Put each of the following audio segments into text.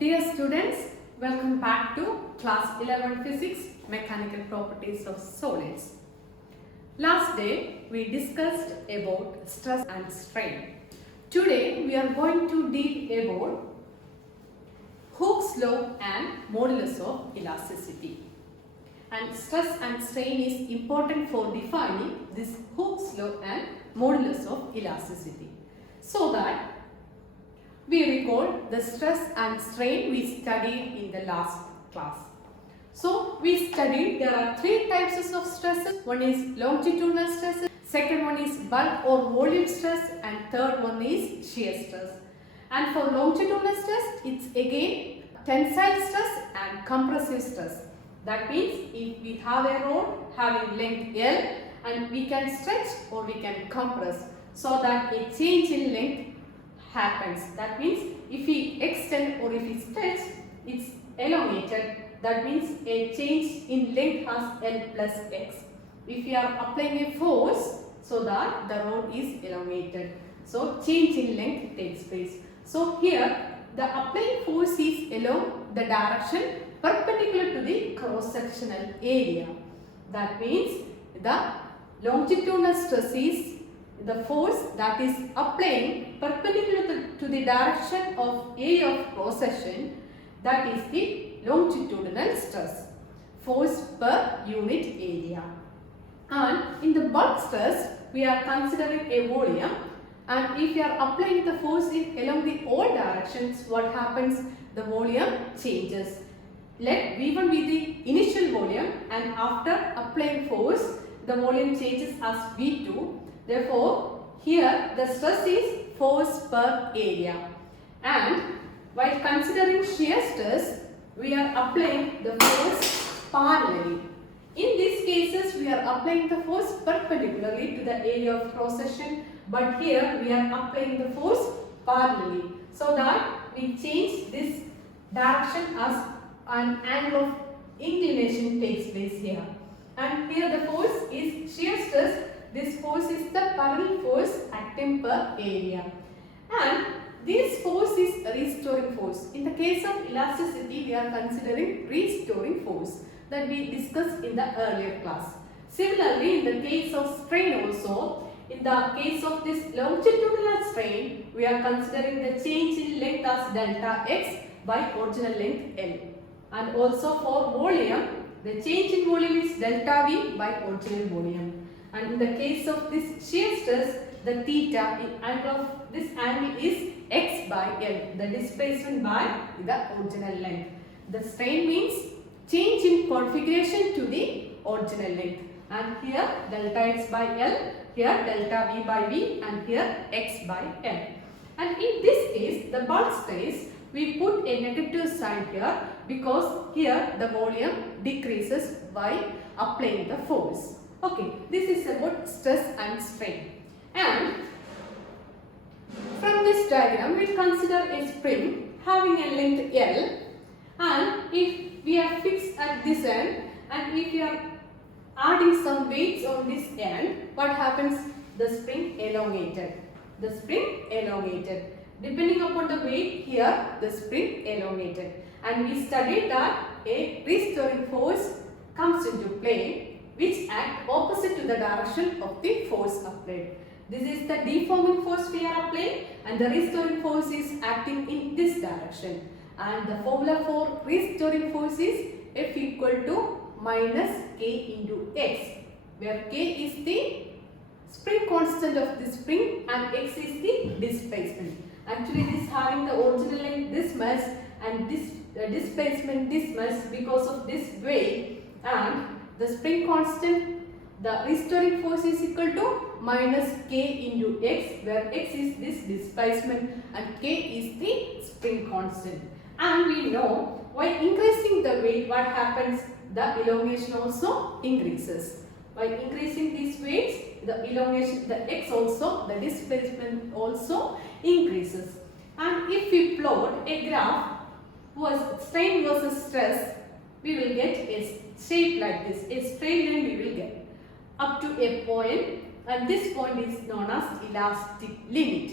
Dear students, welcome back to class 11 physics, mechanical properties of solids. Last day we discussed about stress and strain. Today we are going to deal about Hooke's law and modulus of elasticity. And stress and strain is important for defining this Hooke's law and modulus of elasticity. So that we recall the stress and strain we studied in the last class. So we studied there are three types of stresses. One is longitudinal stress, second one is bulk or volume stress, and third one is shear stress. And for longitudinal stress, it's again tensile stress and compressive stress. That means if we have a rod having length L and we can stretch or we can compress so that a change in length happens. That means if we extend or if we stretch, it's elongated. That means a change in length has L plus X. If we are applying a force, so that the rod is elongated. So change in length takes place. So here the applying force is along the direction perpendicular to the cross-sectional area. That means the longitudinal stress is the force that is applying perpendicular to the direction of area of cross-section, that is the longitudinal stress, force per unit area. And in the bulk stress, we are considering a volume, and if we are applying the force along the all directions, what happens? The volume changes. Let V1 be the initial volume, and after applying force, the volume changes as V2. Therefore, here the stress is force per area. And while considering shear stress, we are applying the force parallelly. In these cases, we are applying the force perpendicularly to the area of cross-section, but here we are applying the force parallelly, so that we change this direction as an angle of inclination takes place here. And here the force is shear stress. This force is the parallel force acting per area. And this force is a restoring force. In the case of elasticity, we are considering restoring force that we discussed in the earlier class. Similarly, in the case of strain also, in the case of this longitudinal strain, we are considering the change in length as delta x by original length L. And also for volume, the change in volume is delta V by original volume. And in the case of this shear stress, the theta in angle of this angle is x by L, the displacement by the original length. The strain means change in configuration to the original length. And here delta x by L, here delta V by V, and here x by L. And in this case, the bulk stress, we put a negative sign here because here the volume decreases by applying the force. Okay, this is about stress and strain. And from this diagram, we consider a spring having a length L, and if we are fixed at this end and if we are adding some weights on this end, what happens? The spring elongated. The spring elongated. Depending upon the weight, here the spring elongated. And we studied that a restoring force comes into play which act opposite to the direction of the force applied. This is the deforming force we are applying, and the restoring force is acting in this direction. And the formula for restoring force is F equal to minus K into X, where K is the spring constant of the spring and X is the displacement. Actually, this having the original length this much and this displacement this much because of this weight, and the spring constant, the restoring force is equal to minus K into X, where X is this displacement and K is the spring constant. And we know by increasing the weight, what happens? The elongation also increases. By increasing these weights, the elongation, the X also, the displacement also increases. And if we plot a graph was strain versus stress, we will get a shape like this. A straight line we will get up to a point, and this point is known as elastic limit.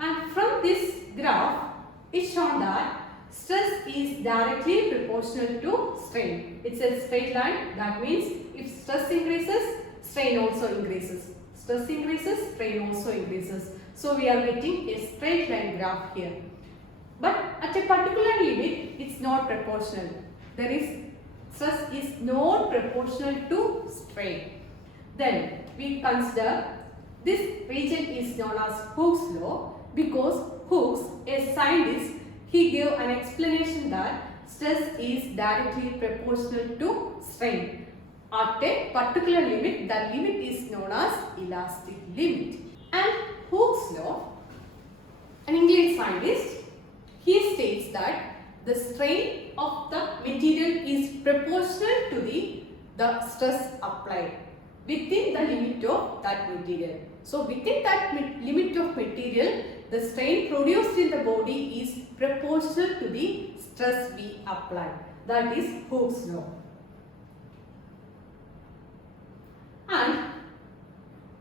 And from this graph, it's shown that stress is directly proportional to strain. It's a straight line. That means if stress increases, strain also increases. Stress increases, strain also increases. So we are getting a straight line graph here. But at a particular limit, it's not proportional. There is stress is not proportional to strain. Then we consider this region is known as Hooke's law because Hooke, a scientist, he gave an explanation that stress is directly proportional to strain. At a particular limit, the limit is known as elastic limit. And Hooke's law, an English scientist, he states that the strain of the material is proportional to the stress applied within the limit of that material. So within that limit of material, the strain produced in the body is proportional to the stress we apply. That is Hooke's law. And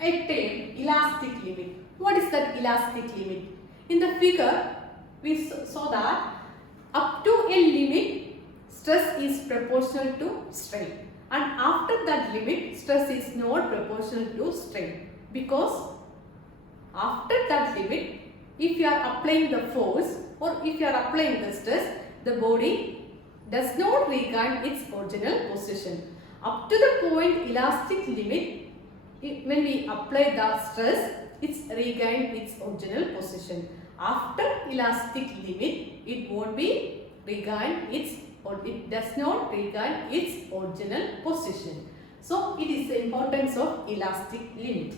a term, elastic limit. What is that elastic limit? In the figure, we saw that up to a limit, stress is proportional to strain. And after that limit, stress is not proportional to strain. Because after that limit, if you are applying the force or if you are applying the stress, the body does not regain its original position. Up to the point elastic limit, when we apply the stress, it's regained its original position. After elastic limit, it won't be regained its, or it does not regain its original position. So it is the importance of elastic limit.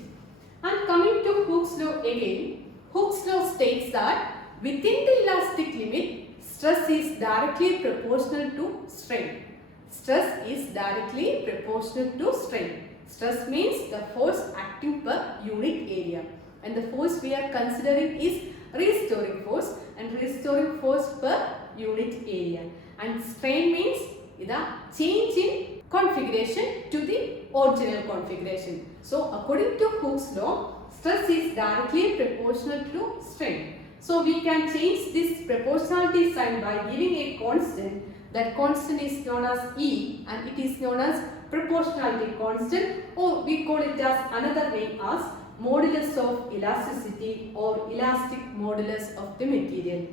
And coming to Hooke's law again, Hooke's law states that within the elastic limit, stress is directly proportional to strain. Stress is directly proportional to strain. Stress means the force acting per unit area. And the force we are considering is restoring force, and restoring force per unit area. And strain means the change in configuration to the original configuration. So according to Hooke's law, stress is directly proportional to strain. So we can change this proportionality sign by giving a constant. That constant is known as E and it is known as proportionality constant, or we call it as another name as modulus of elasticity or elastic modulus of the material.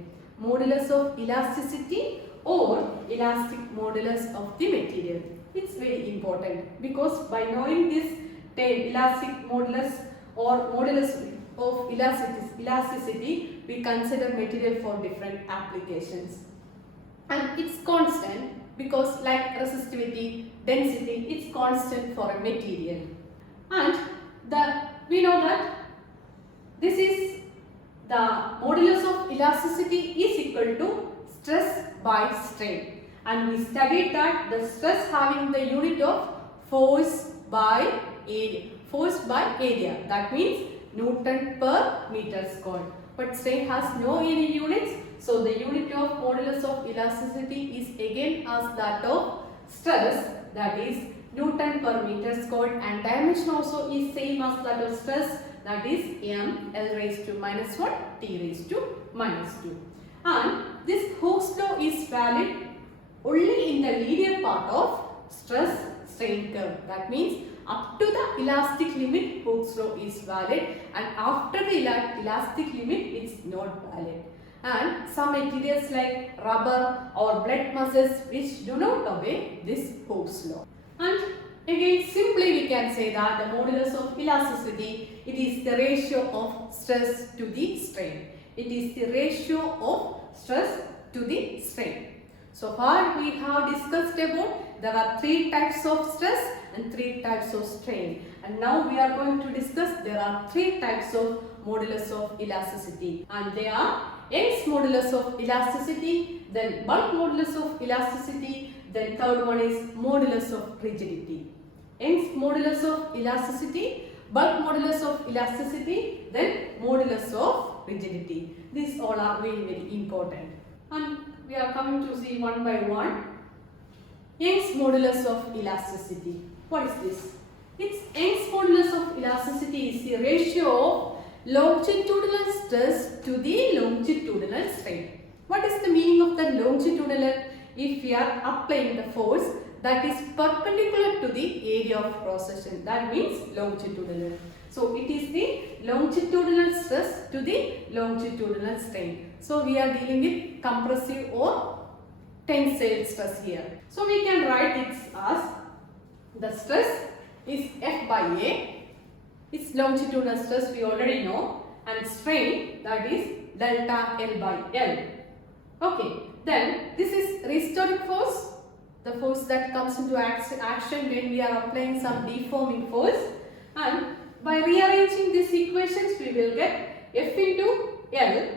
Modulus of elasticity or elastic modulus of the material. It's very important because by knowing this term elastic modulus or modulus of elasticity, we consider material for different applications. And it's constant because like resistivity, density, it's constant for a material. And we know that this is the modulus of elasticity is equal to stress by strain. And we studied that the stress having the unit of force by area. Force by area. That means Newton per meter squared. But strain has no any units. So the unit of modulus of elasticity is again as that of stress, that is Newton per meter squared, and dimension also is same as that of stress, that is m L raised to minus 1 T raised to minus 2. And this Hooke's law is valid only in the linear part of stress strain curve. That means up to the elastic limit Hooke's law is valid, and after the elastic limit it's not valid. And some materials like rubber or blood muscles which do not obey this Hooke's law. And again simply we can say that the modulus of elasticity, it is the ratio of stress to the strain. It is the ratio of stress to the strain. So far we have discussed about there are 3 types of stress and 3 types of strain. And now we are going to discuss there are 3 types of modulus of elasticity, and they are Young's modulus of elasticity, then bulk modulus of elasticity, then third one is modulus of rigidity. Young's modulus of elasticity, bulk modulus of elasticity, then modulus of rigidity. These all are very, very important. And we are coming to see one by one. Young's modulus of elasticity. What is this? It's Young's modulus of elasticity is the ratio of longitudinal stress to the longitudinal strain. What is the meaning of the longitudinal? If we are applying the force that is perpendicular to the area of cross section, that means longitudinal. So it is the longitudinal stress to the longitudinal strain. So we are dealing with compressive or tensile stress here. So we can write it as the stress is F by A. Its longitudinal stress we already know, and strain, that is delta L by L. Okay, then this is restoring force, the force that comes into action when we are applying some deforming force, and by rearranging these equations we will get F into L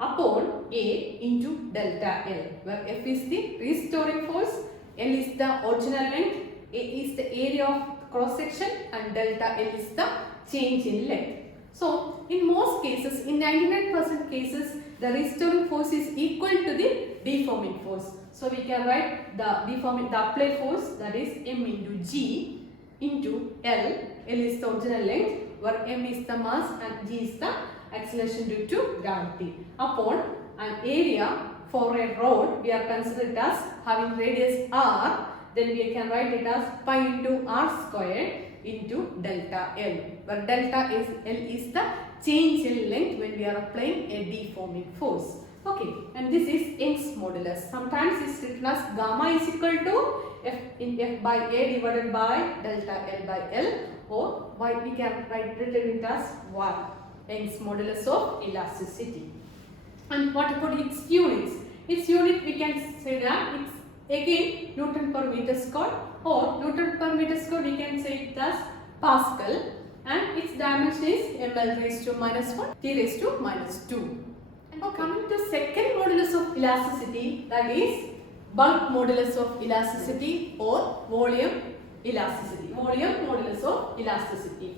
upon A into delta L, where F is the restoring force, L is the original length, A is the area of cross section, and delta L is the change in length. So in most cases, in 99% cases, the restoring force is equal to the deforming force. So we can write the applied force, that is M into G into L. L is the original length, where M is the mass and G is the acceleration due to gravity, upon an area for a rod we are considered as having radius r. Then we can write it as pi into r squared into delta L, where delta L is the change in length when we are applying a deforming force. Okay, and this is Young's modulus. Sometimes it is written as gamma is equal to F by A divided by delta L by L, or Y we can written it as Y, Young's modulus of elasticity. And what about its units? Its unit we can say that it's again Newton per meter square, or Newton per meter square we can say it as Pascal, and its dimension is ml raised to minus 1, t raised to minus 2. And coming to second modulus of elasticity, that is bulk modulus of elasticity or volume elasticity, volume modulus of elasticity,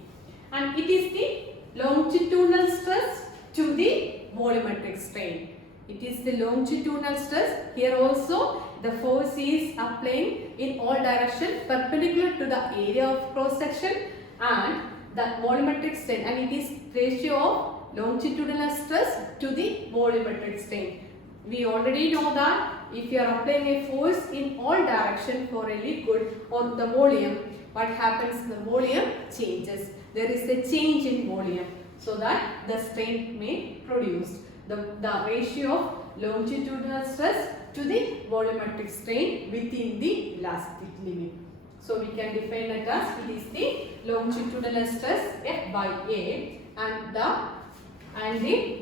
and it is the longitudinal stress to the volumetric strain. It is the longitudinal stress. Here also the force is applying in all directions perpendicular to the area of cross section and the volumetric strain, and it is ratio of longitudinal stress to the volumetric strain. We already know that if you are applying a force in all directions for a liquid on the volume, what happens? The volume changes. There is a change in volume, so that the strain may produce. The ratio of longitudinal stress to the volumetric strain within the elastic limit. So we can define it as it is the longitudinal stress F by A, and the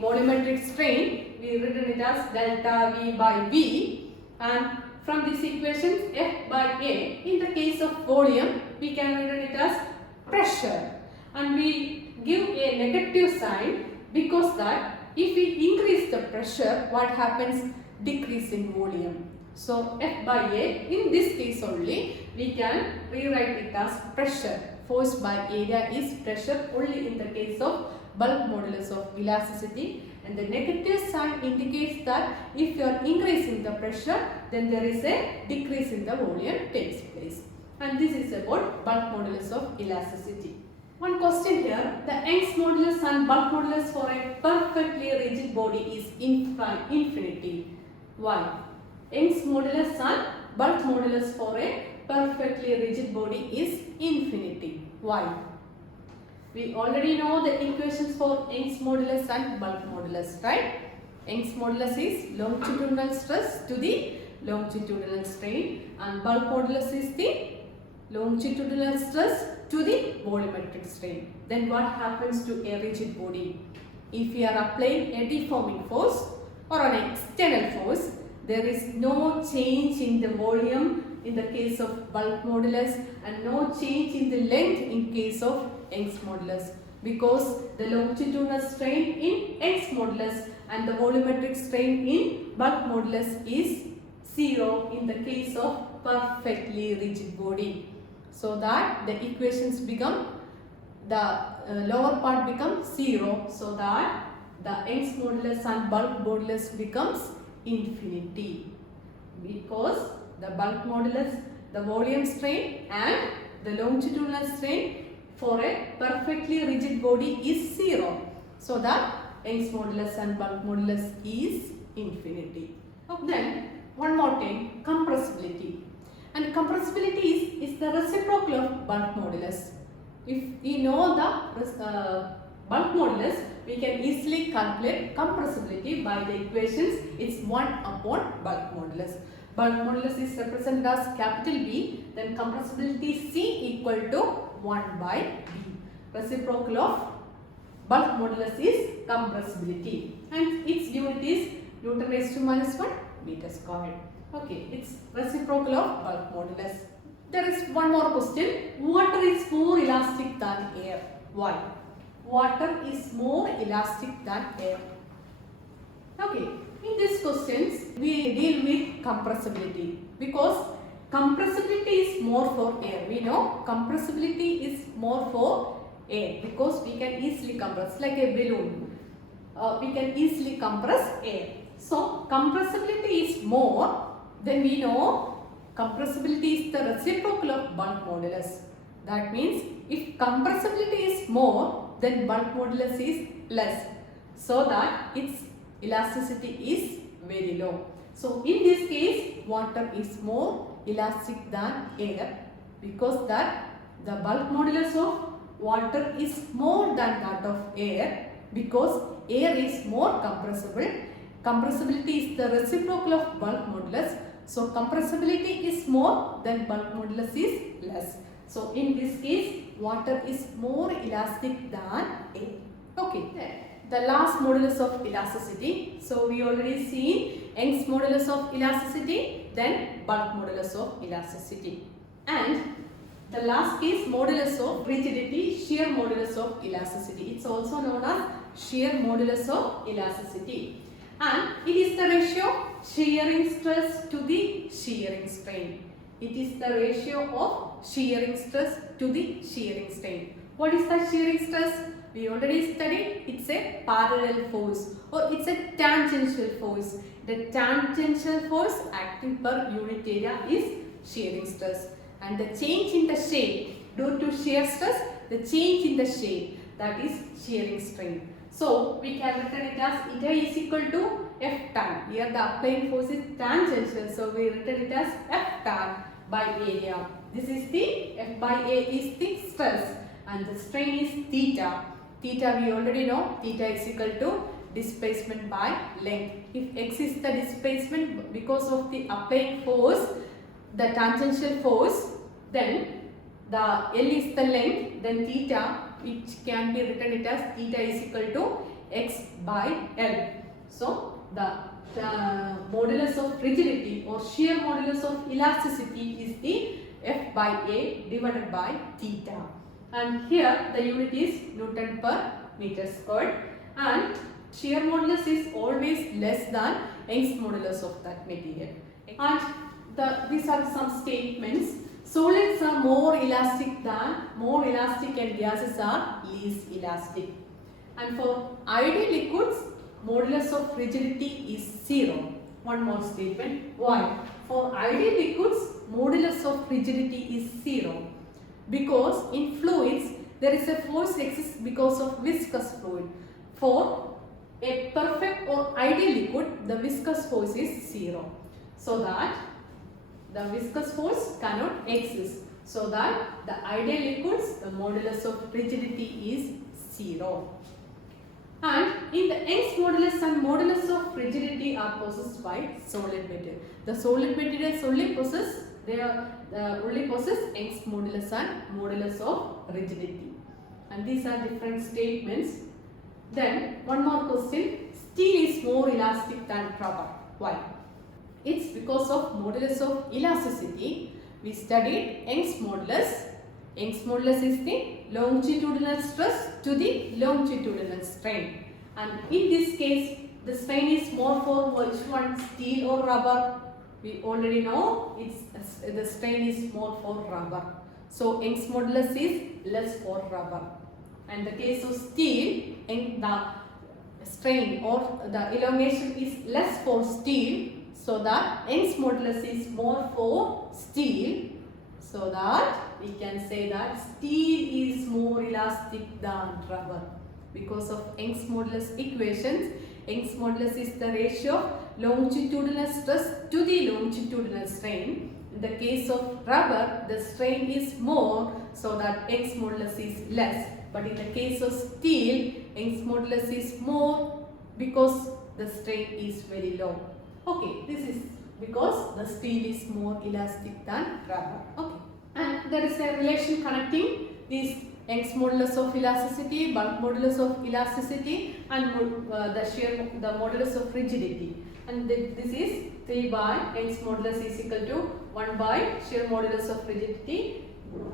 volumetric strain we written it as delta V by V, and from this equation F by A, in the case of volume we can written it as pressure, and we give a negative sign because that if we increase the pressure, what happens? Decrease in volume. So F by A, in this case only we can rewrite it as pressure. Force by area is pressure only in the case of bulk modulus of elasticity, and the negative sign indicates that if you are increasing the pressure, then there is a decrease in the volume takes place. And this is about bulk modulus of elasticity. One question here, the Young's modulus and bulk modulus for a perfectly rigid body is infinity. Why? Young's modulus and bulk modulus for a perfectly rigid body is infinity. Why? We already know the equations for Young's modulus and bulk modulus, right? Young's modulus is longitudinal stress to the longitudinal strain, and bulk modulus is the longitudinal stress to the volumetric strain. Then what happens to a rigid body? If we are applying a deforming force or an external force, there is no change in the volume in the case of bulk modulus and no change in the length in case of Young's modulus, because the longitudinal strain in Young's modulus and the volumetric strain in bulk modulus is 0 in the case of perfectly rigid body. So that the equations become, the lower part becomes 0, so that the Young's modulus and bulk modulus becomes infinity, because the bulk modulus, the volume strain and the longitudinal strain for a perfectly rigid body is 0. So that Young's modulus and bulk modulus is infinity. Okay. Then one more thing, compressibility. And compressibility is the reciprocal of bulk modulus. If we know the bulk modulus, we can easily calculate compressibility by the equations. It's 1 upon bulk modulus. Bulk modulus is represented as capital B, then compressibility C equal to 1 by B. Reciprocal of bulk modulus is compressibility, and its unit is Newton raised to minus 1 meter squared. Okay, it's reciprocal of bulk modulus. There is one more question. Water is more elastic than air. Why? Water is more elastic than air. Okay, in these questions we deal with compressibility because compressibility is more for air. We know compressibility is more for air because we can easily compress like a balloon. We can easily compress air. So compressibility is more. Then we know compressibility is the reciprocal of bulk modulus. That means if compressibility is more, then bulk modulus is less, so that its elasticity is very low. So in this case, water is more elastic than air because that the bulk modulus of water is more than that of air because air is more compressible. Compressibility is the reciprocal of bulk modulus. So compressibility is more, then bulk modulus is less. So in this case, water is more elastic than air. Okay, the last modulus of elasticity. So we already seen Young's modulus of elasticity, then bulk modulus of elasticity. And the last case, modulus of rigidity, shear modulus of elasticity. It's also known as shear modulus of elasticity. And it is the ratio shearing stress to the shearing strain. It is the ratio of shearing stress to the shearing strain. What is the shearing stress? We already studied. It's a parallel force or it's a tangential force. The tangential force acting per unit area is shearing stress. And the change in the shape due to shear stress, the change in the shape, that is shearing strain. So we can written it as eta is equal to F tan. Here the applying force is tangential, so we written it as F tan by area. This is the F by A is the stress and the strain is theta. Theta we already know, theta is equal to displacement by length. If x is the displacement because of the applying force, the tangential force, then the L is the length, then theta, which can be written it as theta is equal to x by L. So the modulus of rigidity or shear modulus of elasticity is the F by A divided by theta. And here the unit is Newton per meter squared, and shear modulus is always less than Young's modulus of that material. And these are some statements. Solids are more elastic and gases are least elastic. And for ideal liquids, modulus of rigidity is 0. One more statement. Why? For ideal liquids, modulus of rigidity is 0. Because in fluids, there is a force exists because of viscous fluid. For a perfect or ideal liquid, the viscous force is 0. So that the viscous force cannot exist. So that the ideal liquids, the modulus of rigidity is 0. And in the Young's modulus and modulus of rigidity are possessed by solid material. The solid materials only possess Young's modulus and modulus of rigidity. And these are different statements. Then one more question. Steel is more elastic than rubber. Why? It's because of modulus of elasticity. We studied Young's modulus. Young's modulus is the longitudinal stress to the longitudinal strain. And in this case, the strain is more for which one, steel or rubber? We already know the strain is more for rubber. So Young's modulus is less for rubber. And the case of steel, in the strain or the elongation is less for steel. So that Young's modulus is more for steel. So that we can say that steel is more elastic than rubber. Because of Young's modulus equations, Young's modulus is the ratio of longitudinal stress to the longitudinal strain. In the case of rubber, the strain is more, so that Young's modulus is less. But in the case of steel, Young's modulus is more because the strain is very low. Okay, this is because the steel is more elastic than rubber. Okay, and there is a relation connecting these Young's modulus of elasticity, bulk modulus of elasticity, and the modulus of rigidity. And this is 3 by Young's modulus is equal to 1 by shear modulus of rigidity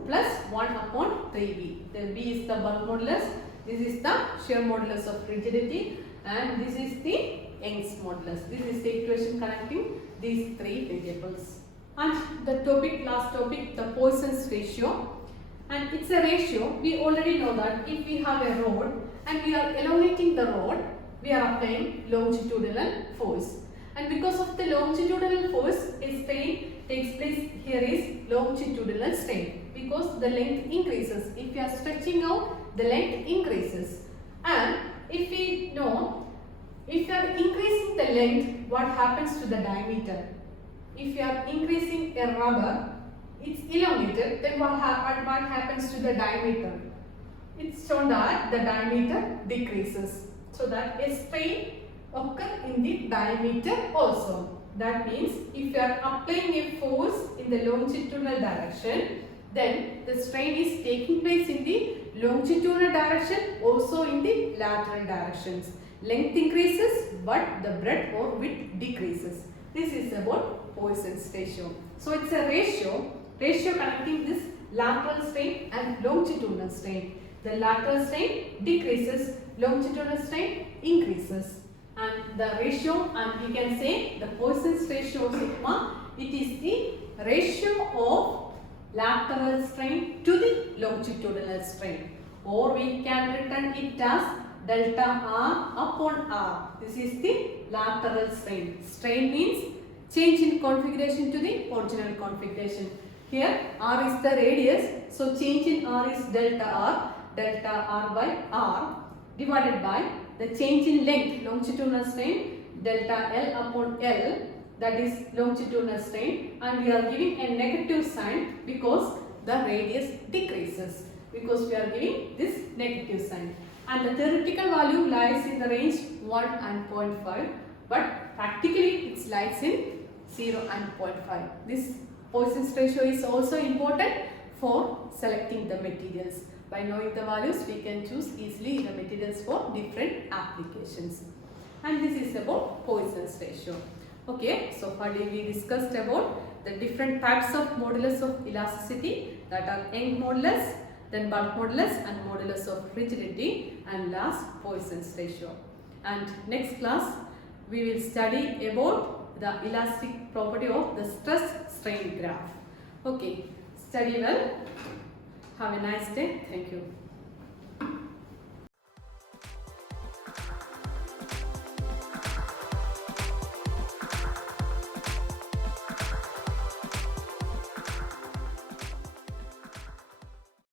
plus 1 upon 3b. Then b is the bulk modulus, this is the shear modulus of rigidity, and this is the Young's modulus. This is the equation connecting these 3 variables. And the last topic, the Poisson's ratio. And it's a ratio. We already know that if we have a rod and we are elongating the rod, we are applying longitudinal force. And because of the longitudinal force, a strain takes place here is longitudinal strain, because the length increases. If you are stretching out, the length increases. And if we know, if you are increasing the length, what happens to the diameter? If you are increasing a rubber, it's elongated, then what happens to the diameter? It's shown that the diameter decreases, so that a strain occurs in the diameter also. That means if you are applying a force in the longitudinal direction, then the strain is taking place in the longitudinal direction, also in the lateral directions. Length increases, but the breadth or width decreases. This is about Poisson's ratio. So it's a ratio connecting this lateral strain and longitudinal strain. The lateral strain decreases, longitudinal strain increases. And the ratio, and we can say the Poisson's ratio sigma, it is the ratio of lateral strain to the longitudinal strain. Or we can written it as delta R upon R. This is the lateral strain. Strain means change in configuration to the original configuration. Here R is the radius, so change in R is delta R by R divided by the change in length, longitudinal strain, delta L upon L, that is longitudinal strain, and we are giving a negative sign because the radius decreases, because we are giving this negative sign. And the theoretical value lies in the range 1 and 0.5, but practically it lies in 0 and 0.5. This Poisson's ratio is also important for selecting the materials. By knowing the values, we can choose easily the materials for different applications. And this is about Poisson's ratio. Okay, so far we discussed about the different types of modulus of elasticity, that are Young's modulus, then bulk modulus, and modulus of rigidity, and last Poisson's ratio. And next class we will study about the elastic property of the stress strain graph. Okay, study well. Have a nice day. Thank you.